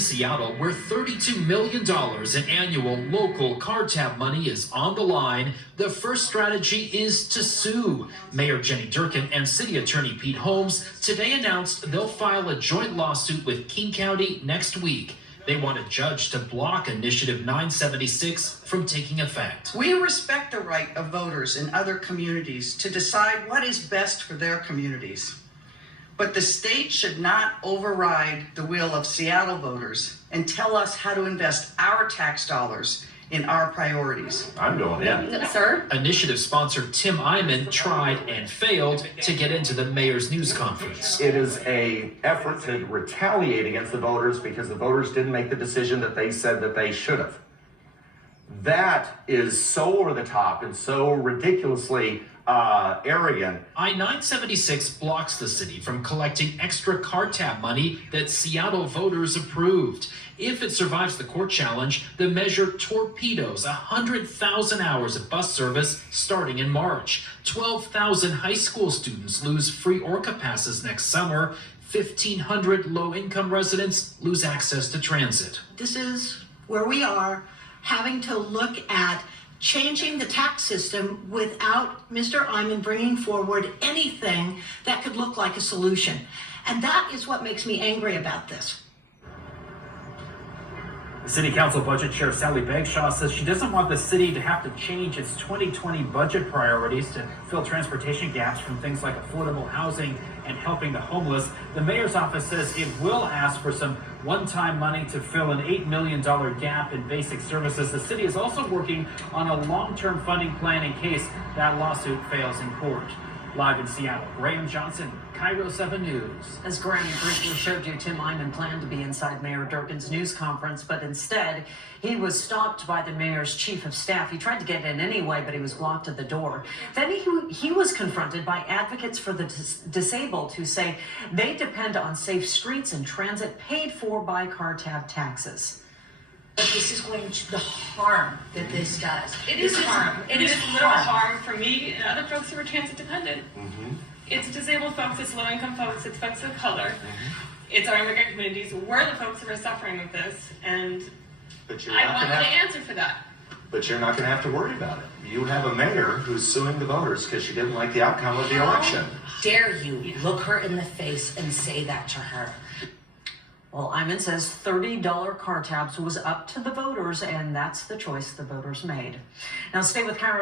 Seattle, where $32 million in annual local car tab money is on the line, the first strategy is to sue. Mayor Jenny Durkan and City Attorney Pete Holmes today announced they'll file a joint lawsuit with King County next week. They want a judge to block Initiative 976 from taking effect. We respect the right of voters in other communities to decide what is best for their communities. But the state should not override the will of Seattle voters and tell us how to invest our tax dollars in our priorities. I'm going in. Sir? Initiative sponsor Tim Eyman tried and failed to get into the mayor's news conference. It is an effort to retaliate against the voters because the voters didn't make the decision that they said that they should have. That is so over the top and so ridiculously arrogant. I-976 blocks the city from collecting extra car tab money that Seattle voters approved. If it survives the court challenge, the measure torpedoes 100,000 hours of bus service starting in March. 12,000 high school students lose free Orca passes next summer. 1,500 low-income residents lose access to transit. This is where we are having to look at changing the tax system without Mr. Eyman bringing forward anything that could look like a solution. And that is what makes me angry about this. City Council Budget Chair Sally Bagshaw says she doesn't want the city to have to change its 2020 budget priorities to fill transportation gaps from things like affordable housing and helping the homeless. The mayor's office says it will ask for some one-time money to fill an $8 million gap in basic services. The city is also working on a long-term funding plan in case that lawsuit fails in court. Live in Seattle, Graham Johnson, Cairo 7 News. As Graham briefly showed you, Tim Eyman planned to be inside Mayor Durkan's news conference, but instead he was stopped by the mayor's chief of staff. He tried to get in anyway, but he was blocked at the door. Then he was confronted by advocates for the disabled who say they depend on safe streets and transit paid for by car tab taxes. But this is going to the harm that this does. It is harm. It is literal harm for me and other folks who are transit dependent. Mm-hmm. It's disabled folks, it's low-income folks, it's folks of color. It's our immigrant communities. We're the folks who are suffering with this, and I want the answer for that. But you're not going to have to worry about it. You have a mayor who's suing the voters because she didn't like the outcome of the election. Dare you look her in the face and say that to her? Well, Eyman says $30 car tabs was up to the voters, and that's the choice the voters made. Now stay with Cairo